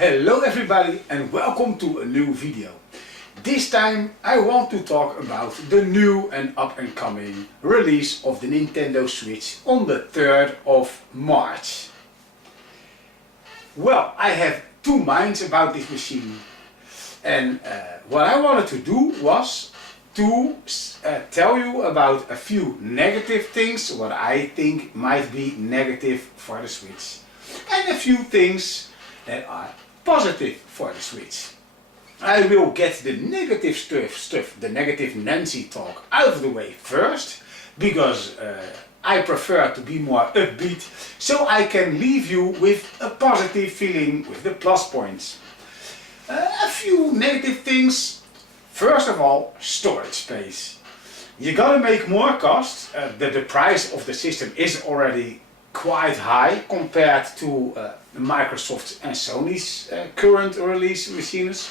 Hello everybody and welcome to a new video. This time I want to talk about the new and up and coming release of the Nintendo Switch on the 3rd of March. Well, I have two minds about this machine, and what I wanted to do was to tell you about a few negative things, what I think might be negative for the Switch, and a few things that are positive for the Switch. I will get the negative stuff, the negative Nancy talk out of the way first, because I prefer to be more upbeat, so I can leave you with a positive feeling with the plus points. A few negative things. First of all, storage space. You gotta make more cost. The price of the system is already quite high compared to Microsoft's and Sony's current release machines.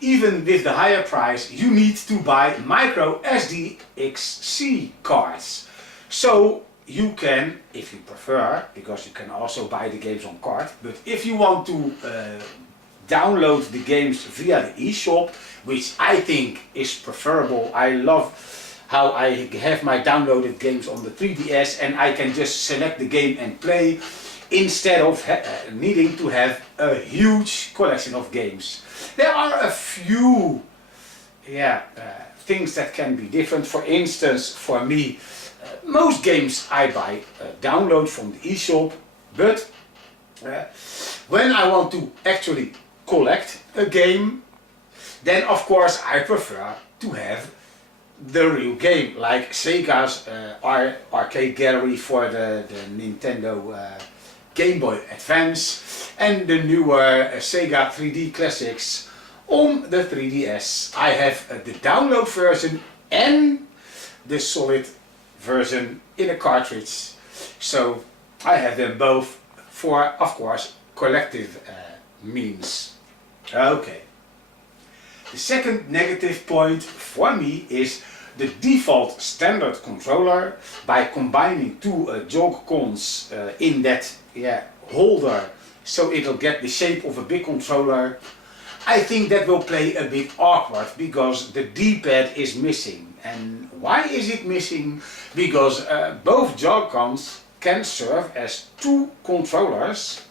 Even with the higher price, you need to buy micro SDXC cards. So you can, if you prefer, because you can also buy the games on card, but if you want to download the games via the eShop, which I think is preferable. I love how I have my downloaded games on the 3DS and I can just select the game and play instead of needing to have a huge collection of games. There are a few things that can be different. For instance, for me, most games I buy download from the eShop, but when I want to actually collect a game, then of course I prefer to have the real game, like Sega's arcade gallery for the Nintendo Game Boy Advance and the newer Sega 3D Classics on the 3DS. I have the download version and the solid version in a cartridge, so I have them both for, of course, collective means. Okay. The second negative point for me is the default standard controller. By combining two Joy-Cons in that holder, so it'll get the shape of a big controller, I think that will play a bit awkward because the D-pad is missing. And why is it missing? Because both Joy-Cons can serve as two controllers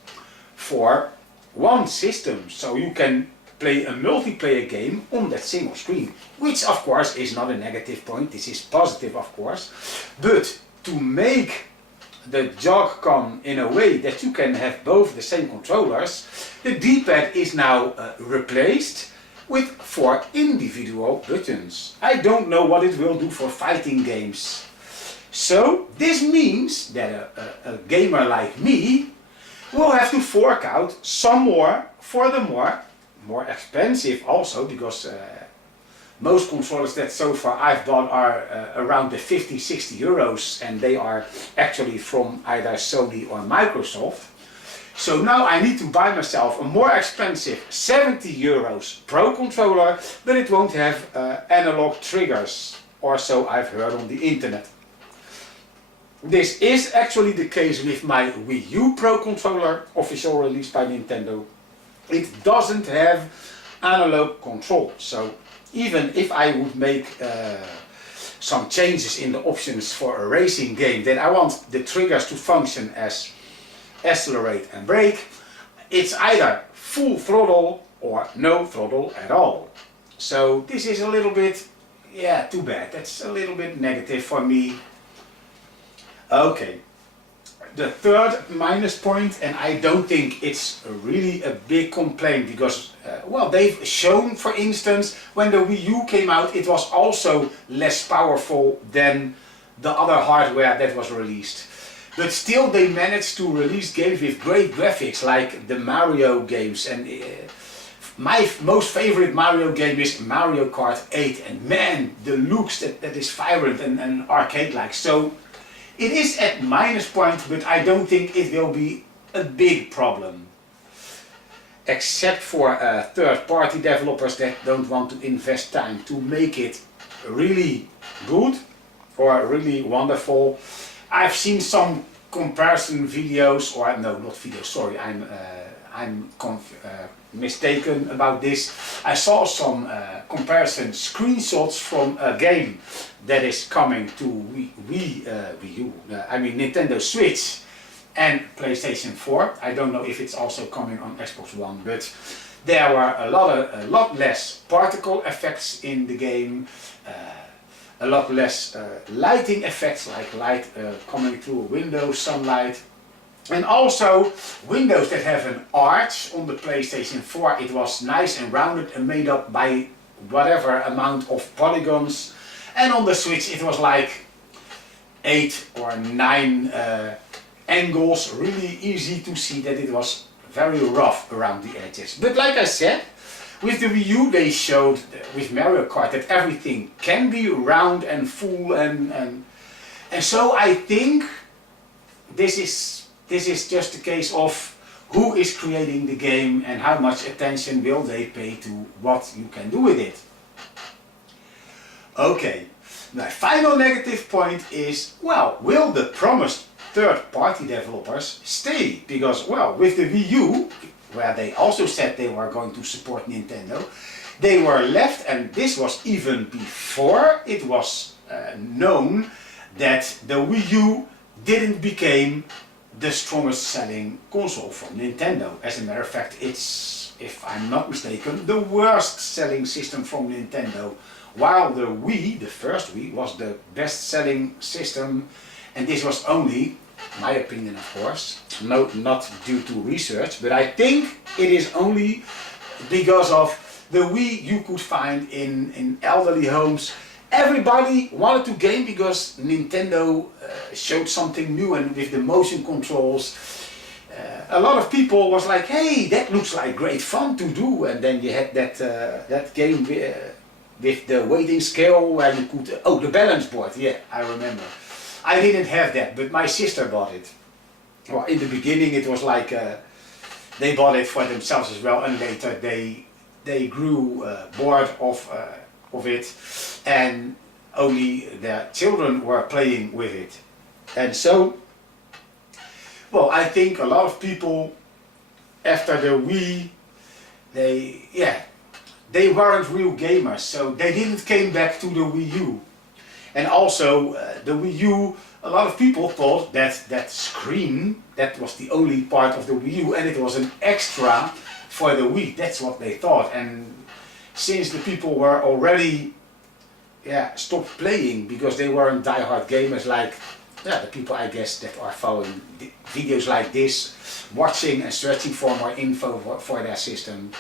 for one system, so you can play a multiplayer game on that single screen, which of course is not a negative point, this is positive of course, but to make the Joy-Con in a way that you can have both the same controllers, the D-pad is now replaced with 4 individual buttons. I don't know what it will do for fighting games. So this means that a gamer like me will have to fork out some more for the more expensive also, because most controllers that so far I've bought are around the 50-60 euros, and they are actually from either Sony or Microsoft. So now I need to buy myself a more expensive 70 euros Pro controller, but it won't have analog triggers, or so I've heard on the internet. This is actually the case with my Wii U Pro controller, official release by Nintendo. It doesn't have analog control, so even if I would make some changes in the options for a racing game, that I want the triggers to function as accelerate and brake, it's either full throttle or no throttle at all. So this is a little bit, too bad. That's a little bit negative for me. Okay, the third minus point, and I don't think it's really a big complaint, because well, they've shown, for instance, when the Wii U came out, it was also less powerful than the other hardware that was released. But still they managed to release games with great graphics, like the Mario games, and my most favorite Mario game is Mario Kart 8, and man, the looks that is vibrant and arcade-like. So it is at minus point, but I don't think it will be a big problem. Except for third-party developers that don't want to invest time to make it really good or really wonderful. I've seen some comparison videos, or no, not videos, sorry, I'm mistaken about this. I saw some comparison screenshots from a game that is coming to Wii U, I mean Nintendo Switch and PlayStation 4. I don't know if it's also coming on Xbox One, but there were a lot less particle effects in the game, a lot less lighting effects, like light coming through a window, sunlight. And also windows that have an arch. On the PlayStation 4 it was nice and rounded and made up by whatever amount of polygons. And on the Switch it was like 8 or 9 angles, really easy to see that it was very rough around the edges. But like I said, with the Wii U they showed with Mario Kart that everything can be round and full, and so I think this is just a case of who is creating the game and how much attention will they pay to what you can do with it. Okay, my final negative point is, well, will the promised third-party developers stay? Because, well, with the Wii U, where they also said they were going to support Nintendo, they were left, and this was even before it was known that the Wii U didn't become the strongest selling console from Nintendo. As a matter of fact, it's, if I'm not mistaken, the worst selling system from Nintendo, while the Wii, the first Wii, was the best selling system. And this was only, my opinion of course, not due to research, but I think it is only because of the Wii you could find in elderly homes. Everybody wanted to game because Nintendo showed something new, and with the motion controls, a lot of people was like, hey, that looks like great fun to do. And then you had that game with the weighting scale where you could, oh, the balance board, yeah, I remember. I didn't have that, but my sister bought it. Well, in the beginning it was like, they bought it for themselves as well, and later they grew bored of it, and only their children were playing with it. And so, well, I think a lot of people after the Wii, they weren't real gamers, so they didn't came back to the Wii U. And also the Wii U, a lot of people thought that that screen, that was the only part of the Wii U, and it was an extra for the Wii. That's what they thought. And since the people were already stopped playing because they weren't die-hard gamers like the people, I guess, that are following videos like this, watching and searching for more info for their system.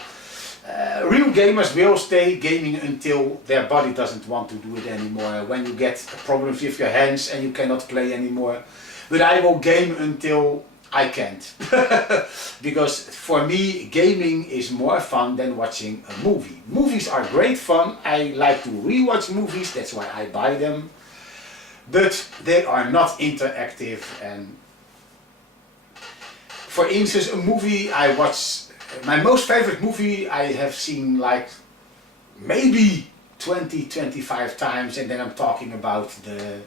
Real gamers will stay gaming until their body doesn't want to do it anymore, when you get problems with your hands and you cannot play anymore. But I will game until I can't. Because for me, gaming is more fun than watching a movie. Movies are great fun. I like to rewatch movies, that's why I buy them. But they are not interactive. And for instance, a movie I watch, my most favorite movie I have seen like maybe 20-25 times, and then I'm talking about the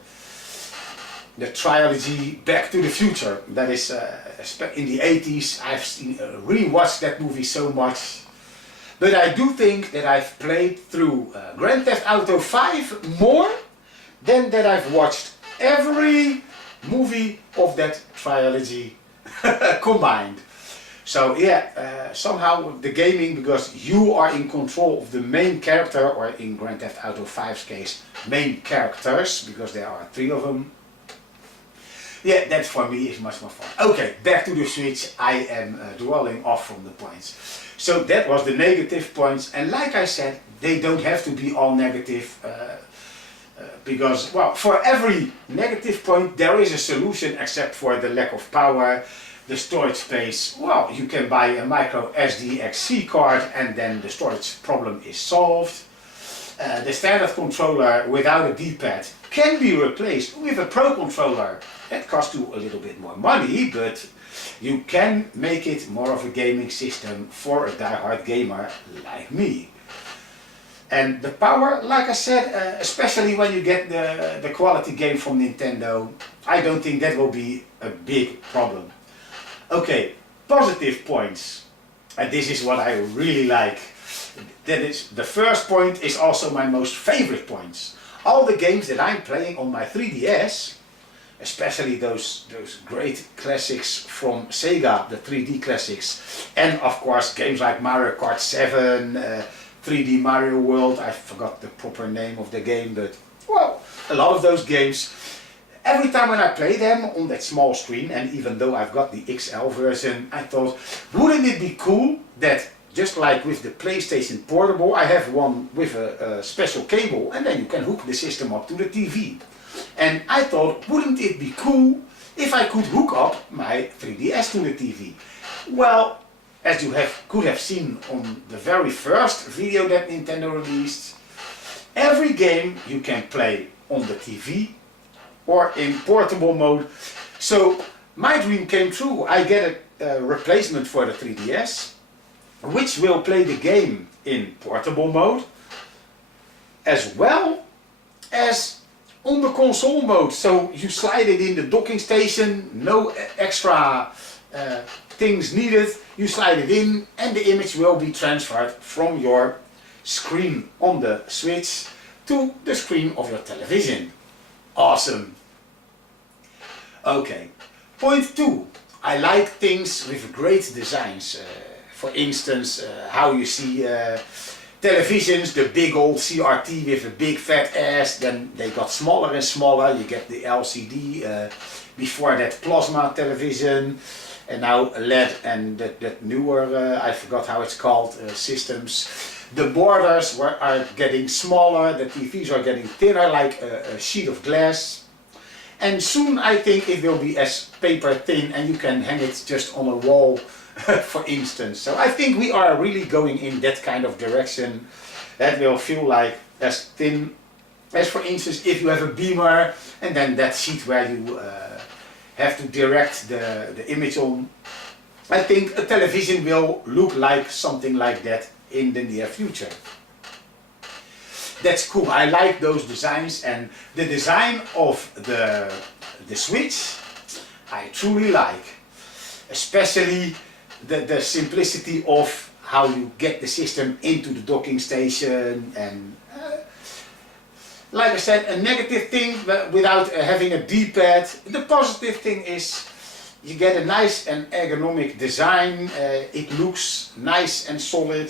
trilogy Back to the Future. That is in the 80s. I've rewatched that movie so much. But I do think that I've played through Grand Theft Auto 5 more than that I've watched every movie of that trilogy combined. So somehow the gaming, because you are in control of the main character, or in Grand Theft Auto 5's case, main characters, because there are 3 of them. Yeah, that for me is much more fun. Okay, back to the Switch. I am dwelling off from the points. So that was the negative points, and like I said, they don't have to be all negative, because, well, for every negative point there is a solution, except for the lack of power. The storage space, well, you can buy a micro SDXC card and then the storage problem is solved. The standard controller without a D-pad can be replaced with a Pro controller. That costs you a little bit more money, but you can make it more of a gaming system for a die-hard gamer like me. And the power, like I said, especially when you get the quality game from Nintendo, I don't think that will be a big problem. Okay, positive points. And this is what I really like. That is, the first point is also my most favorite points. All the games that I'm playing on my 3DS, especially those great classics from Sega, the 3D classics, and of course games like Mario Kart 7, 3D Mario World, I forgot the proper name of the game, but well, a lot of those games, every time when I play them on that small screen, and even though I've got the XL version, I thought, wouldn't it be cool that just like with the PlayStation Portable, I have one with a special cable and then you can hook the system up to the TV. And I thought, wouldn't it be cool if I could hook up my 3DS to the TV? Well, as you could have seen on the very first video that Nintendo released, every game you can play on the TV or in portable mode. So my dream came true. I get a replacement for the 3DS, which will play the game in portable mode, as well as on the console mode. So you slide it in the docking station, no extra things needed. You slide it in and the image will be transferred from your screen on the Switch to the screen of your television. Awesome. Okay, point 2. I like things with great designs. For instance, how you see televisions, the big old CRT with a big fat ass, then they got smaller and smaller. You get the LCD, before that plasma television, and now LED and that newer, I forgot how it's called, systems. The borders are getting smaller, the TVs are getting thinner like a sheet of glass. And soon I think it will be as paper thin and you can hang it just on a wall, for instance. So I think we are really going in that kind of direction that will feel like as thin as, for instance, if you have a beamer and then that sheet where you have to direct the image on. I think a television will look like something like that in the near future. That's cool. I like those designs, and the design of the Switch I truly like. Especially the simplicity of how you get the system into the docking station, and like I said, a negative thing without having a D-pad. The positive thing is you get a nice and ergonomic design. It looks nice and solid.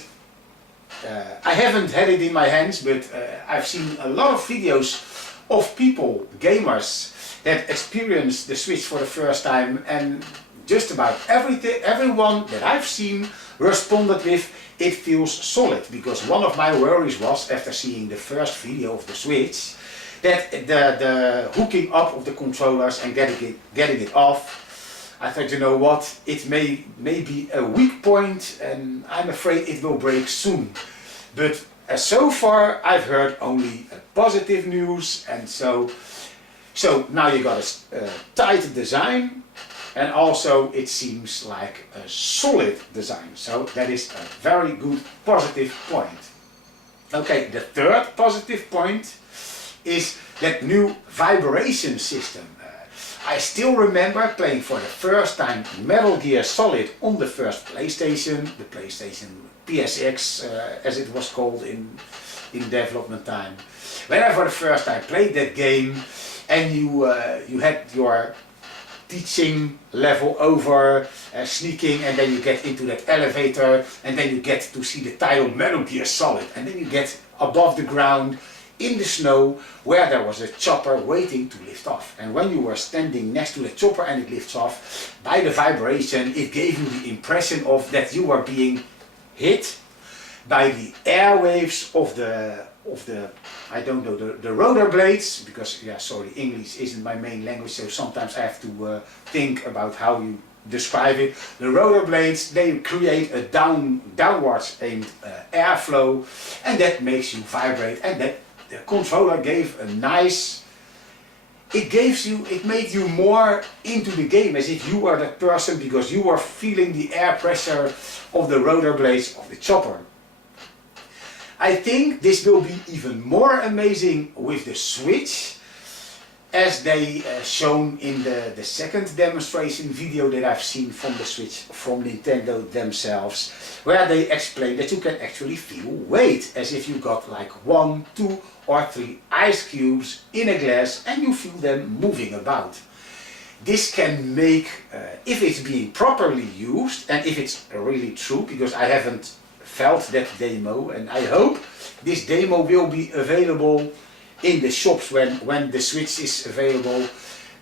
I haven't had it in my hands, but I've seen a lot of videos of people, gamers, that experienced the Switch for the first time, and just about everyone that I've seen responded with, it feels solid. Because one of my worries was, after seeing the first video of the Switch, that the hooking up of the controllers and getting it off, I thought, you know what, it may be a weak point and I'm afraid it will break soon. But so far I've heard only positive news, and so now you got a tight design, and also it seems like a solid design. So that is a very good positive point. Okay, the third positive point is that new vibration system. I still remember playing for the first time Metal Gear Solid on the first PlayStation, the PlayStation PSX as it was called in development time. When I for the first time played that game, and you had your teaching level over, sneaking, and then you get into that elevator, and then you get to see the title Metal Gear Solid, and then you get above the ground in the snow where there was a chopper waiting to lift off. And when you were standing next to the chopper and it lifts off, by the vibration it gave you the impression of that you were being hit by the airwaves of the I don't know, the rotor blades, because yeah, sorry, English isn't my main language, so sometimes I have to think about how you describe it. The rotor blades, they create a downwards aimed airflow, and that makes you vibrate, and that the controller gave a nice, it made you more into the game, as if you were that person, because you were feeling the air pressure of the rotor blades of the chopper. I think this will be even more amazing with the Switch, as they shown in the second demonstration video that I've seen from the Switch from Nintendo themselves, where they explain that you can actually feel weight, as if you got like 1, 2 or 3 ice cubes in a glass and you feel them moving about. This can make, if it's being properly used and if it's really true, because I haven't felt that demo, and I hope this demo will be available in the shops when the Switch is available,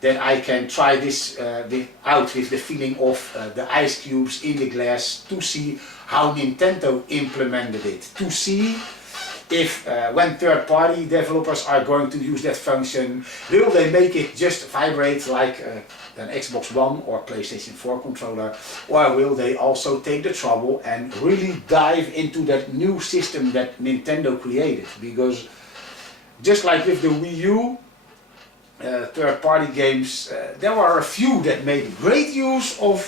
that I can try this out with the feeling of the ice cubes in the glass, to see how Nintendo implemented it, to see if when third-party developers are going to use that function, will they make it just vibrate like an Xbox One or PlayStation 4 controller, or will they also take the trouble and really dive into that new system that Nintendo created? Because just like with the Wii U third-party games, there were a few that made great use of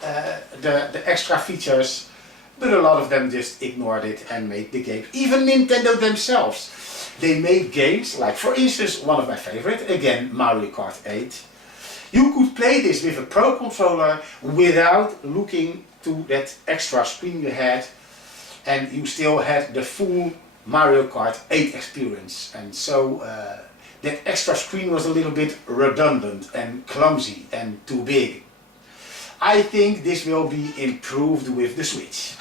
the extra features, but a lot of them just ignored it and made the game. Even Nintendo themselves, they made games like, for instance, one of my favorite, again, Mario Kart 8. You could play this with a Pro controller without looking to that extra screen you had, and you still had the full Mario Kart 8 experience. And so that extra screen was a little bit redundant and clumsy and too big. I think this will be improved with the Switch.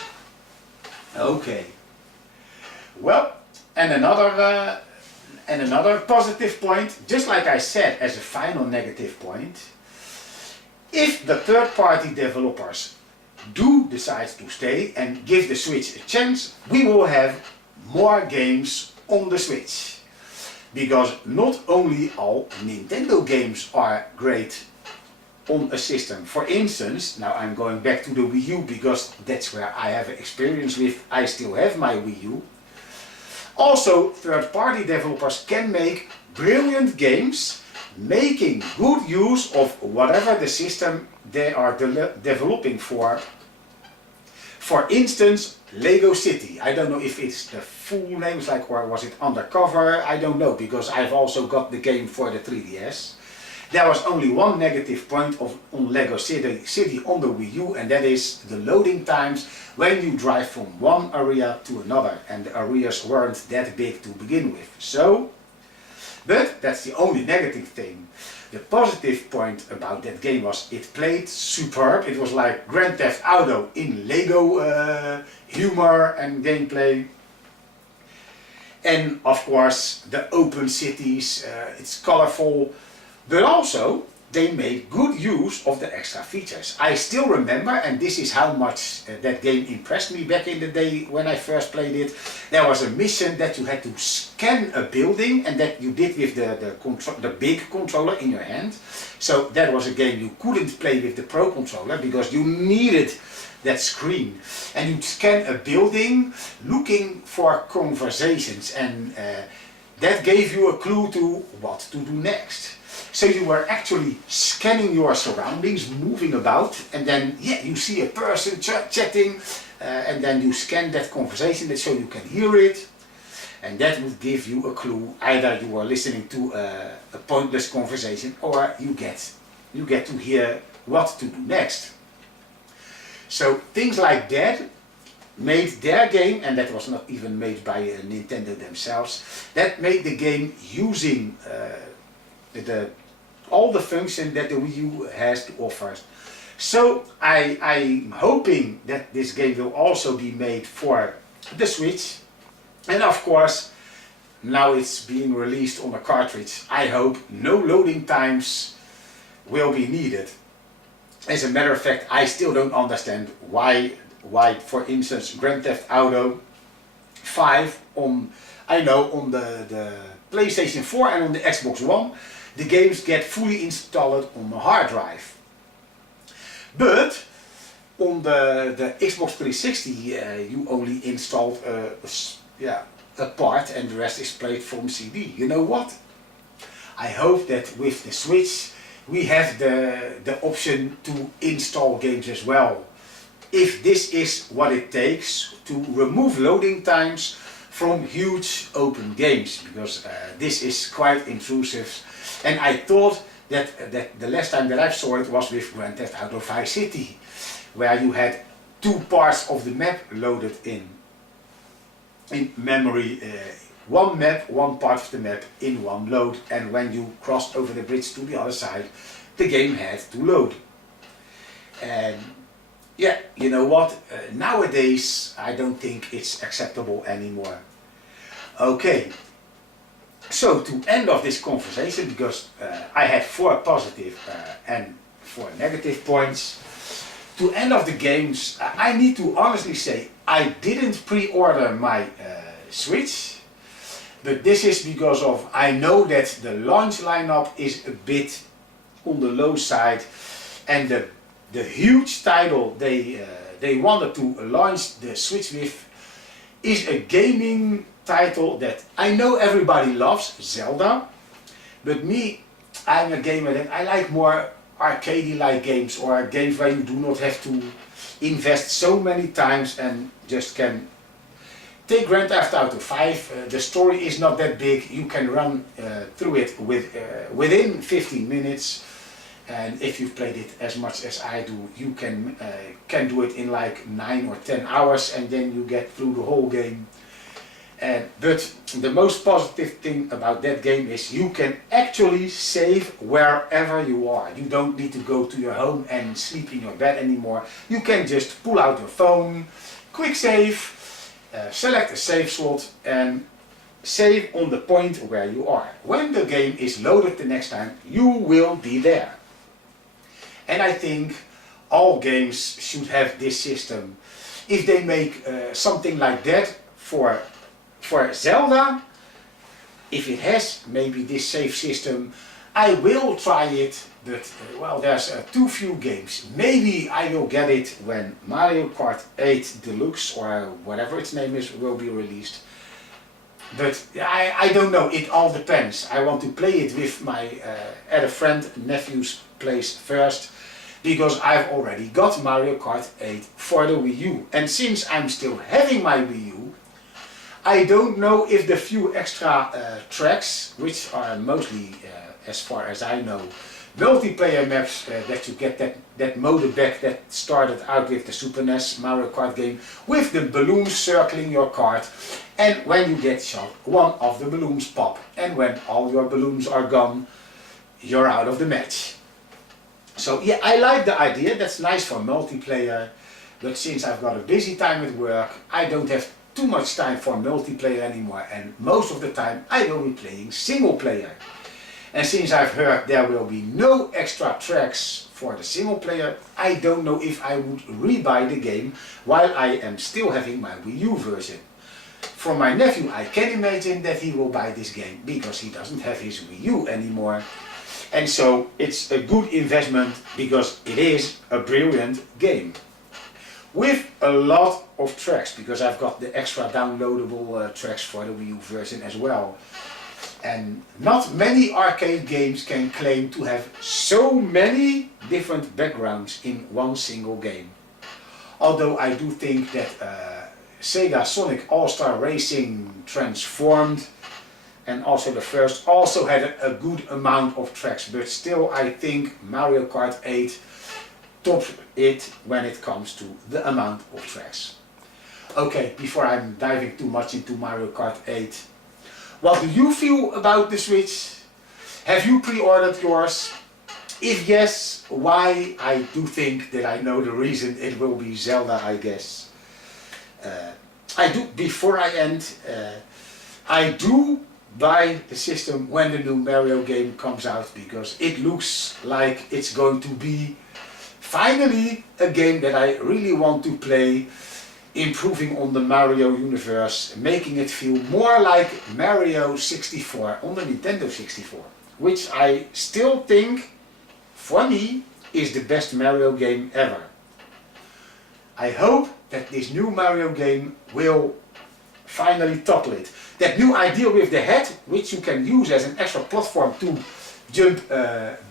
Okay. Well, and another positive point, just like I said as a final negative point, if the third-party developers do decide to stay and give the Switch a chance, we will have more games on the Switch. Because not only all Nintendo games are great on a system. For instance, now I'm going back to the Wii U because that's where I have experience with, I still have my Wii U. Also, third-party developers can make brilliant games, making good use of whatever the system they are developing for. For instance, Lego City. I don't know if it's the full name, like, or was it Undercover? I don't know, because I've also got the game for the 3DS. There was only one negative point on Lego City on the Wii U, and that is the loading times when you drive from one area to another, and the areas weren't that big to begin with. So, but that's the only negative thing. The positive point about that game was it played superb. It was like Grand Theft Auto in Lego humor and gameplay. And of course the open cities, it's colorful, but also they made good use of the extra features. I still remember, and this is how much that game impressed me back in the day when I first played it. There was a mission that you had to scan a building, and that you did with the big controller in your hand. So that was a game you couldn't play with the Pro controller because you needed that screen. And you'd scan a building looking for conversations, and that gave you a clue to what to do next. So you were actually scanning your surroundings, moving about, and then you see a person chatting, and then you scan that conversation so you can hear it, and that would give you a clue. Either you are listening to a pointless conversation, or you get to hear what to do next. So things like that made their game, and that was not even made by Nintendo themselves, that made the game using all the functions that the Wii U has to offer. So I'm hoping that this game will also be made for the Switch, and of course now it's being released on a cartridge. I hope no loading times will be needed. As a matter of fact, I still don't understand why for instance Grand Theft Auto 5 on the PlayStation 4 and on the Xbox One, the games get fully installed on the hard drive. But on the Xbox 360 you only installed a part, and the rest is played from CD. You know what? I hope that with the Switch we have the option to install games as well. If this is what it takes to remove loading times from huge open games, because this is quite intrusive, and I thought that the last time that I saw it was with Grand Theft Auto Vice City, where you had two parts of the map loaded in memory, one map, one part of the map in one load, and when you crossed over the bridge to the other side, the game had to load. And yeah, you know what, nowadays I don't think it's acceptable anymore. Okay, so to end off this conversation, because I had 4 positive and 4 negative points, to end off the games, I need to honestly say I didn't pre-order my Switch, but this is because of I know that the launch lineup is a bit on the low side, and the huge title they wanted to launch the Switch with is a gaming title that I know everybody loves, Zelda, but me, I'm a gamer that I like more arcade-like games, or games where you do not have to invest so many times and just can take Grand Theft Auto 5. The story is not that big, you can run through it within 15 minutes, and if you've played it as much as I do, you can do it in like 9 or 10 hours, and then you get through the whole game. But the most positive thing about that game is you can actually save wherever you are. You don't need to go to your home and sleep in your bed anymore. You can just pull out your phone, quick save, select a save slot and save on the point where you are. When the game is loaded the next time, you will be there. And I think all games should have this system. If they make something like that for Zelda, if it has maybe this save system, I will try it, but well, there's too few games. Maybe I will get it when Mario Kart 8 Deluxe, or whatever its name is, will be released. But I don't know, it all depends. I want to play it with my at a friend nephew's place first, because I've already got Mario Kart 8 for the Wii U. And since I'm still having my Wii U, I don't know if the few extra tracks, which are mostly, as far as I know, multiplayer maps that you get that mode back that started out with the Super NES Mario Kart game, with the balloons circling your kart, and when you get shot, one of the balloons pop, and when all your balloons are gone, you're out of the match. So yeah, I like the idea, that's nice for multiplayer, but since I've got a busy time at work, I don't have too much time for multiplayer anymore, and most of the time I will be playing single player. And since I've heard there will be no extra tracks for the single player, I don't know if I would re-buy the game while I am still having my Wii U version. For my nephew, I can imagine that he will buy this game because he doesn't have his Wii U anymore. And so it's a good investment because it is a brilliant game. With a lot of tracks, because I've got the extra downloadable tracks for the Wii U version as well. And not many arcade games can claim to have so many different backgrounds in one single game. Although I do think that Sega Sonic All-Star Racing Transformed and also the first also had a good amount of tracks, but still I think Mario Kart 8 tops it when it comes to the amount of tracks. Okay, before I'm diving too much into Mario Kart 8, what do you feel about the Switch? Have you pre-ordered yours? If yes, why? I do think that I know the reason. It will be Zelda, I guess. Before I end, I do buy the system when the new Mario game comes out, because it looks like it's going to be finally a game that I really want to play, improving on the Mario universe, making it feel more like Mario 64 on the Nintendo 64, which I still think, for me, is the best Mario game ever. I hope that this new Mario game will finally topple it. That new idea with the head, which you can use as an extra platform to jump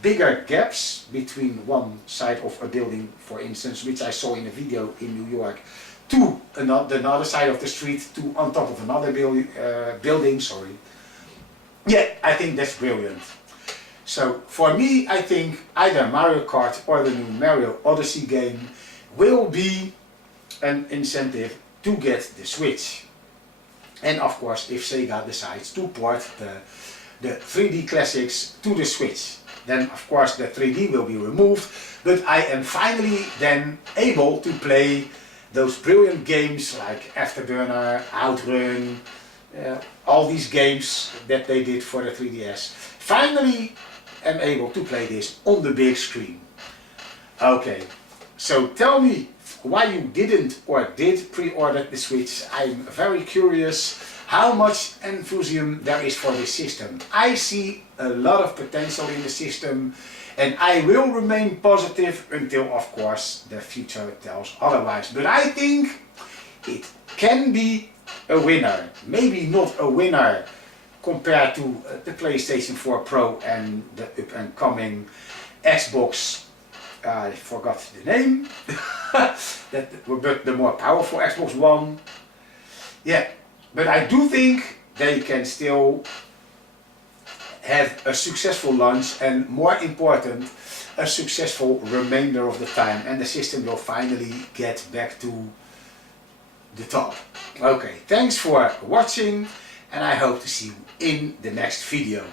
bigger gaps between one side of a building, for instance, which I saw in a video in New York, to another side of the street, to on top of another building, sorry. Yeah, I think that's brilliant. So for me, I think either Mario Kart or the new Mario Odyssey game will be an incentive to get the Switch. And of course, if Sega decides to port the 3D classics to the Switch, then of course the 3D will be removed, but I am finally then able to play those brilliant games like Afterburner, Outrun, all these games that they did for the 3DS. Finally am able to play this on the big screen. Okay, so tell me why you didn't or did pre-order the Switch. I'm very curious how much enthusiasm there is for this system. I see a lot of potential in the system, and I will remain positive until, of course, the future tells otherwise. But I think it can be a winner. Maybe not a winner compared to the PlayStation 4 Pro and the up and coming Xbox, I forgot the name, but the more powerful Xbox One. Yeah, but I do think they can still have a successful launch, and more important, a successful remainder of the time, and the system will finally get back to the top. Okay, thanks for watching, and I hope to see you in the next video.